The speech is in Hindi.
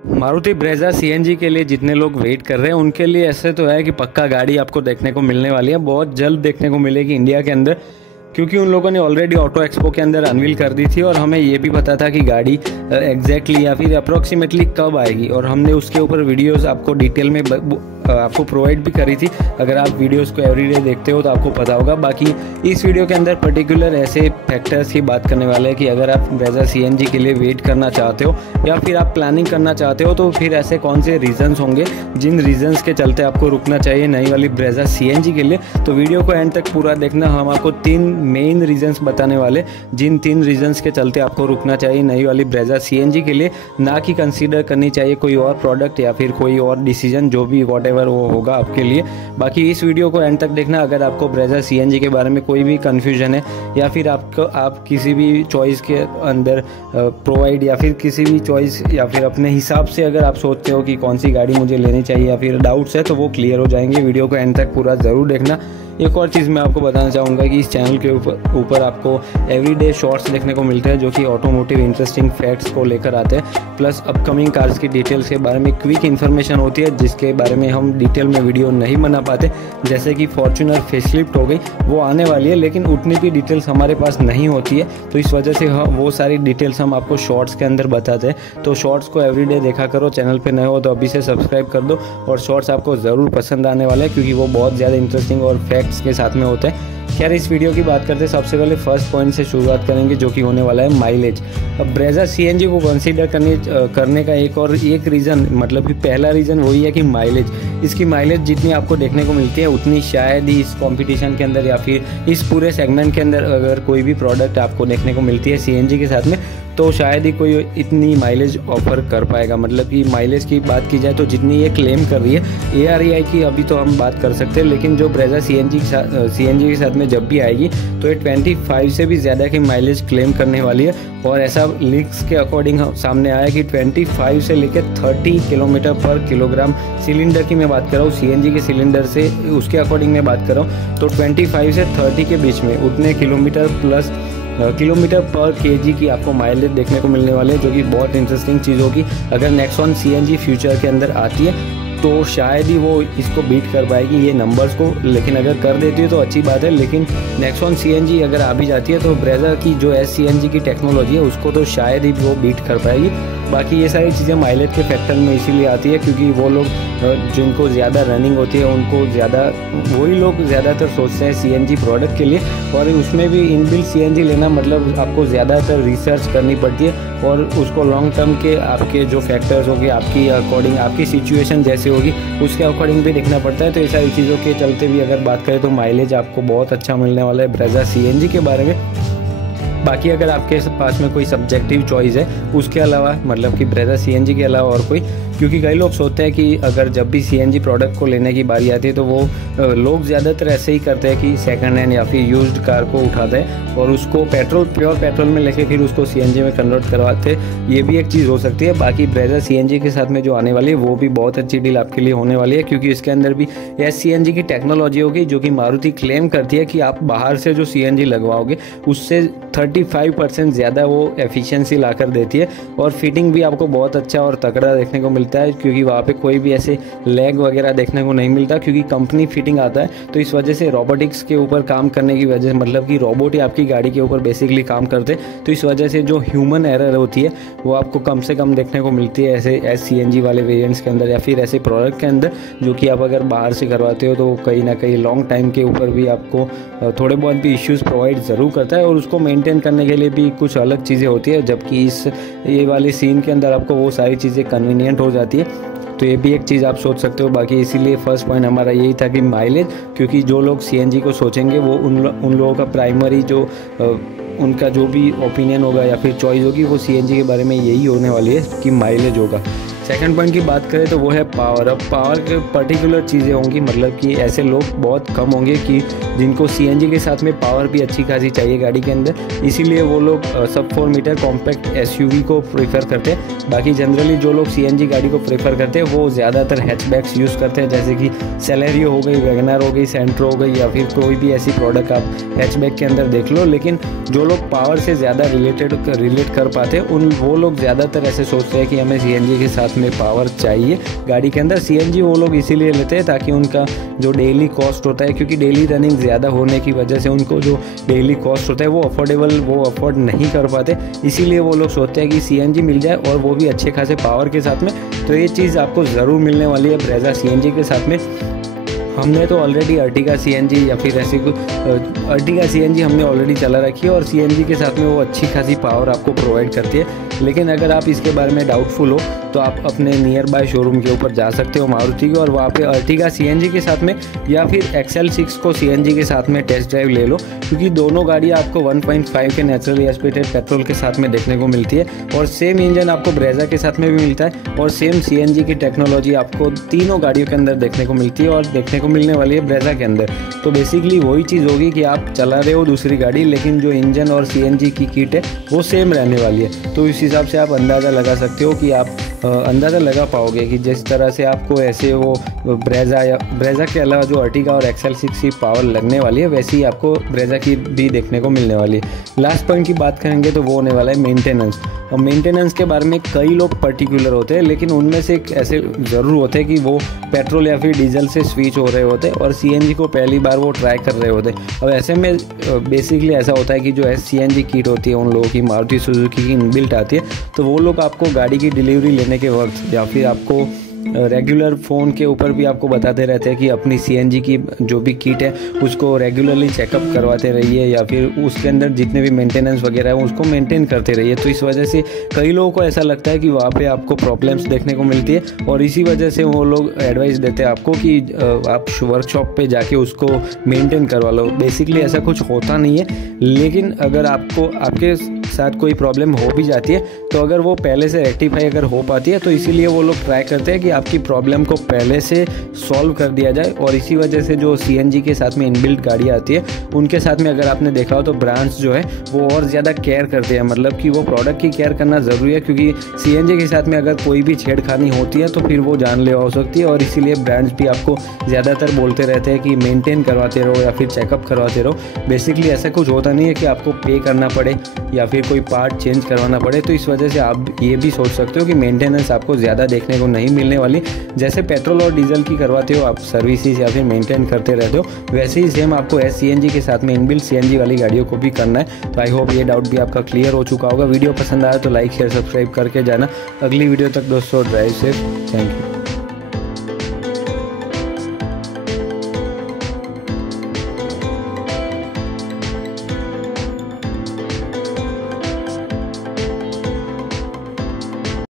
मारुति ब्रेजा सीएनजी के लिए जितने लोग वेट कर रहे हैं उनके लिए ऐसे तो है कि पक्का गाड़ी आपको देखने को मिलने वाली है, बहुत जल्द देखने को मिलेगी इंडिया के अंदर, क्योंकि उन लोगों ने ऑलरेडी ऑटो एक्सपो के अंदर अनवील कर दी थी और हमें ये भी पता था कि गाड़ी एग्जैक्टली या फिर अप्रोक्सीमेटली कब आएगी, और हमने उसके ऊपर वीडियोस आपको डिटेल में आपको प्रोवाइड भी करी थी। अगर आप वीडियोस को एवरीडे देखते हो तो आपको पता होगा। बाकी इस वीडियो के अंदर पर्टिकुलर ऐसे फैक्टर्स की बात करने वाले हैं कि अगर आप ब्रेजा सीएनजी के लिए वेट करना चाहते हो या फिर आप प्लानिंग करना चाहते हो तो फिर ऐसे कौन से रीजंस होंगे जिन रीजंस के चलते आपको रुकना चाहिए नई वाली ब्रेजा सीएनजी के लिए। तो वीडियो को एंड तक पूरा देखना, हम आपको 3 मेन रीजंस बताने वाले जिन 3 रीजंस के चलते आपको रुकना चाहिए नई वाली ब्रेजा सीएनजी के लिए, ना कि कंसीडर करनी चाहिए कोई और प्रोडक्ट या फिर कोई और डिसीजन जो भी वॉट वो होगा आपके लिए। बाकी इस वीडियो को एंड तक देखना। अगर आपको ब्रेजा सीएनजी के बारे में कोई भी कंफ्यूजन है या फिर आप किसी भी चॉइस के अंदर प्रोवाइड या फिर किसी भी चॉइस या फिर अपने हिसाब से अगर आप सोचते हो कि कौन सी गाड़ी मुझे लेनी चाहिए या फिर डाउट्स है तो वो क्लियर हो जाएंगे। वीडियो को एंड तक पूरा ज़रूर देखना। एक और चीज़ मैं आपको बताना चाहूँगा कि इस चैनल के ऊपर आपको एवरीडे शॉर्ट्स देखने को मिलते हैं जो कि ऑटोमोटिव इंटरेस्टिंग फैक्ट्स को लेकर आते हैं, प्लस अपकमिंग कार्स की डिटेल्स के बारे में क्विक इन्फॉर्मेशन होती है जिसके बारे में हम डिटेल में वीडियो नहीं बना पाते। जैसे कि फॉर्च्यूनर फेसलिफ्ट हो गई, वो आने वाली है लेकिन उतनी भी डिटेल्स हमारे पास नहीं होती है, तो इस वजह से वो सारी डिटेल्स हम आपको शॉर्ट्स के अंदर बताते हैं। तो शॉर्ट्स को एवरीडे देखा करो। चैनल पर नए हो तो अभी से सब्सक्राइब कर दो और शॉर्ट्स आपको ज़रूर पसंद आने वाले हैं क्योंकि वो बहुत ज़्यादा इंटरेस्टिंग और फैक्ट्स के साथ में होते हैं। खैर, इस वीडियो की बात करते हैं, सबसे पहले फर्स्ट पॉइंट से शुरुआत करेंगे जो कि होने वाला है माइलेज। अब ब्रेजा सीएनजी को कंसीडर करने का एक रीज़न, मतलब कि पहला रीज़न वही है कि माइलेज। इसकी माइलेज जितनी आपको देखने को मिलती है उतनी शायद ही इस कंपटीशन के अंदर या फिर इस पूरे सेगमेंट के अंदर अगर कोई भी प्रोडक्ट आपको देखने को मिलती है सीएनजी के साथ में तो शायद ही कोई इतनी माइलेज ऑफर कर पाएगा। मतलब कि माइलेज की बात की जाए तो जितनी ये क्लेम कर रही है ARAI की अभी तो हम बात कर सकते हैं, लेकिन जो ब्रेजा सीएनजी के साथ में जब भी आएगी तो ये 25 से भी ज़्यादा की माइलेज क्लेम करने वाली है। और ऐसा लीक्स के अकॉर्डिंग सामने आया कि 25 से लेकर 30 किलोमीटर पर किलोग्राम सिलेंडर की मैं बात कर रहा हूँ, सीएनजी के सिलेंडर से उसके अकॉर्डिंग मैं बात कर रहा हूँ, तो 25 से 30 के बीच में उतने किलोमीटर पर केजी की आपको माइलेज देखने को मिलने वाले हैं, जो कि बहुत इंटरेस्टिंग चीज़ होगी। अगर नेक्सॉन सीएनजी फ्यूचर के अंदर आती है तो शायद ही वो इसको बीट कर पाएगी ये नंबर्स को, लेकिन अगर कर देती है तो अच्छी बात है। लेकिन नेक्सॉन सीएनजी अगर आ भी जाती है तो ब्रेजा की जो सीएनजी की टेक्नोलॉजी है उसको तो शायद ही वो बीट कर पाएगी। बाकी ये सारी चीज़ें माइलेज के फैक्टर में इसीलिए आती है क्योंकि वो लोग जिनको ज़्यादा रनिंग होती है उनको वही लोग ज़्यादातर सोचते हैं सीएनजी प्रोडक्ट के लिए, और उसमें भी इनबिल्ट सीएनजी लेना मतलब आपको ज़्यादातर रिसर्च करनी पड़ती है और उसको लॉन्ग टर्म के आपके जो फैक्टर्स होंगे आपकी अकॉर्डिंग, आपकी सिचुएशन जैसे होगी उसके अकॉर्डिंग भी देखना पड़ता है। तो ये सारी चीज़ों के चलते भी अगर बात करें तो माइलेज आपको बहुत अच्छा मिलने वाला है ब्रेजा सीएनजी के बारे में। बाकी अगर आपके पास में कोई सब्जेक्टिव चॉइस है उसके अलावा, मतलब कि ब्रेजा सीएनजी के अलावा और कोई, क्योंकि कई लोग सोचते हैं कि अगर जब भी सीएनजी प्रोडक्ट को लेने की बारी आती है तो वो लोग ज़्यादातर ऐसे ही करते हैं कि सेकंड हैंड या फिर यूज्ड कार को उठाते हैं और उसको प्योर पेट्रोल में लेके फिर उसको सीएनजी में कन्वर्ट करवाते हैं। ये भी एक चीज़ हो सकती है। बाकी ब्रेजा सीएनजी के साथ में जो आने वाली है वो भी बहुत अच्छी डील आपके लिए होने वाली है क्योंकि इसके अंदर भी सीएनजी की टेक्नोलॉजी होगी जो कि मारुति क्लेम करती है कि आप बाहर से जो सीएनजी लगवाओगे उससे 35% ज़्यादा वो एफिशिएंसी ला कर देती है। और फिटिंग भी आपको बहुत अच्छा और तगड़ा देखने को मिलता है क्योंकि वहाँ पे कोई भी ऐसे लैग वगैरह देखने को नहीं मिलता क्योंकि कंपनी फिटिंग आता है। तो इस वजह से रोबोटिक्स के ऊपर काम करने की वजह से, मतलब कि रोबोट ही आपकी गाड़ी के ऊपर बेसिकली काम करते हैं, तो इस वजह से जो ह्यूमन एरर होती है वो आपको कम से कम देखने को मिलती है ऐसे सीएनजी वाले वेरिएंट्स के अंदर या फिर ऐसे प्रोडक्ट के अंदर, जो कि आप अगर बाहर से करवाते हो तो कहीं ना कहीं लॉन्ग टाइम के ऊपर भी आपको थोड़े बहुत भी इश्यूज़ प्रोवाइड ज़रूर करता है और उसको मेंटेन करने के लिए भी कुछ अलग चीज़ें होती है, जबकि ये वाले सीन के अंदर आपको वो सारी चीज़ें कन्वीनियंट हो जाती है। तो ये भी एक चीज़ आप सोच सकते हो। बाकी इसीलिए फर्स्ट पॉइंट हमारा यही था कि माइलेज, क्योंकि जो लोग सीएनजी को सोचेंगे वो उन लोगों का प्राइमरी जो उनका जो भी ओपिनियन होगा या फिर चॉइस होगी वो सीएनजी के बारे में यही होने वाली है कि माइलेज होगा। सेकंड पॉइंट की बात करें तो वो है पावर। अब पावर के पर्टिकुलर चीज़ें होंगी, मतलब कि ऐसे लोग बहुत कम होंगे कि जिनको सीएनजी के साथ में पावर भी अच्छी खासी चाहिए गाड़ी के अंदर, इसीलिए वो लोग सब 4 मीटर कॉम्पैक्ट एसयूवी को प्रेफर करते हैं। बाकी जनरली जो लोग सीएनजी गाड़ी को प्रेफर करते हैं वो ज़्यादातर हैचबैक्स यूज़ करते हैं, जैसे कि सेलेरियो हो गई, वैगनर हो गई, सेंट्रो हो गई या फिर कोई भी ऐसी प्रोडक्ट आप हैचबैक के अंदर देख लो। लेकिन जो लोग पावर से ज़्यादा रिलेट कर पाते हैं वो लोग ज़्यादातर ऐसे सोचते हैं कि हमें सीएनजी के साथ में पावर चाहिए गाड़ी के अंदर। CNG वो लोग इसीलिए लेते हैं ताकि उनका जो डेली कॉस्ट होता है, क्योंकि डेली रनिंग ज़्यादा होने की वजह से उनको जो डेली कॉस्ट होता है वो अफोर्ड नहीं कर पाते, इसीलिए वो लोग सोचते हैं कि CNG मिल जाए और वो भी अच्छे खासे पावर के साथ में। तो ये चीज़ आपको ज़रूर मिलने वाली है ब्रेजा CNG के साथ में। हमने तो ऑलरेडी अर्टिगा CNG या फिर ऐसी कुछ अर्टिगा CNG हमने ऑलरेडी चला रखी है और CNG के साथ में वो अच्छी खासी पावर आपको प्रोवाइड करती है। लेकिन अगर आप इसके बारे में डाउटफुल हो तो आप अपने नियर बाय शोरूम के ऊपर जा सकते हो मारुति के, और वहाँ पे अर्टिगा CNG के साथ में या फिर XL6 को CNG के साथ में टेस्ट ड्राइव ले लो, क्योंकि दोनों गाड़ियाँ आपको 1.5 के नेचुरली एस्पिरेटेड पेट्रोल के साथ में देखने को मिलती है और सेम इंजन आपको ब्रेजा के साथ में भी मिलता है और सेम CNG की टेक्नोलॉजी आपको तीनों गाड़ियों के अंदर देखने को मिलती है और देखने को मिलने वाली है ब्रेजा के अंदर। तो बेसिकली वही चीज़ होगी कि आप चला रहे हो दूसरी गाड़ी, लेकिन जो इंजन और CNG की किट है वो सेम रहने वाली है। तो इस हिसाब से आप अंदाज़ा लगा सकते हो कि आप अंदाज़ा लगा पाओगे कि जिस तरह से आपको ऐसे वो ब्रेजा के अलावा जो अर्टिगा और XL6 की पावर लगने वाली है, वैसे ही आपको ब्रेजा की भी देखने को मिलने वाली है। लास्ट पॉइंट की बात करेंगे तो वो होने वाला है मेंटेनेंस। और मेंटेनेंस के बारे में कई लोग पर्टिकुलर होते हैं, लेकिन उनमें से एक ऐसे ज़रूर होते हैं कि वो पेट्रोल या फिर डीजल से स्विच हो रहे होते हैं और CNG को पहली बार वो ट्राई कर रहे होते हैं। अब ऐसे में बेसिकली ऐसा होता है कि जो CNG किट होती है उन लोगों की मारुति सुजुकी की इनबिल्ट आती है, तो वो लोग आपको गाड़ी की डिलीवरी लेने के वक्त या फिर आपको रेगुलर फ़ोन के ऊपर भी आपको बताते रहते हैं कि अपनी CNG की जो भी किट है उसको रेगुलरली चेकअप करवाते रहिए या फिर उसके अंदर जितने भी मेंटेनेंस वगैरह है उसको मेंटेन करते रहिए। तो इस वजह से कई लोगों को ऐसा लगता है कि वहाँ पे आपको प्रॉब्लम्स देखने को मिलती है और इसी वजह से वो लोग एडवाइस देते हैं आपको कि आप वर्कशॉप पे जाके उसको मेंटेन करवा लो। बेसिकली ऐसा कुछ होता नहीं है, लेकिन अगर आपके साथ कोई प्रॉब्लम हो भी जाती है तो अगर वो पहले से रेक्टिफाई अगर हो पाती है तो इसीलिए वो लोग ट्राई करते हैं कि आपकी प्रॉब्लम को पहले से सॉल्व कर दिया जाए। और इसी वजह से जो CNG के साथ में इनबिल्ट गाड़ी आती है उनके साथ में अगर आपने देखा हो तो ब्रांड्स जो है वो और ज़्यादा केयर करते हैं, मतलब कि वो प्रोडक्ट की केयर करना ज़रूरी है, क्योंकि CNG के साथ में अगर कोई भी छेड़खानी होती है तो फिर वो जानलेवा हो सकती है। और इसीलिए ब्रांड्स भी आपको ज़्यादातर बोलते रहते हैं कि मेंटेन करवाते रहो या फिर चेकअप करवाते रहो। बेसिकली ऐसा कुछ होता नहीं है कि आपको पे करना पड़े या फिर कोई पार्ट चेंज करवाना पड़े। तो इस वजह से आप ये भी सोच सकते हो कि मेंटेनेंस आपको ज़्यादा देखने को नहीं मिलने वाली। जैसे पेट्रोल और डीजल की करवाते हो आप सर्विसेज या फिर मेंटेन करते रहते हो, वैसे ही सेम आपको CNG के साथ में इनबिल्ट CNG वाली गाड़ियों को भी करना है। तो आई होप ये डाउट भी आपका क्लियर हो चुका होगा। वीडियो पसंद आया तो लाइक शेयर सब्सक्राइब करके जाना। अगली वीडियो तक दोस्तों ड्राइव सेफ। Thank you.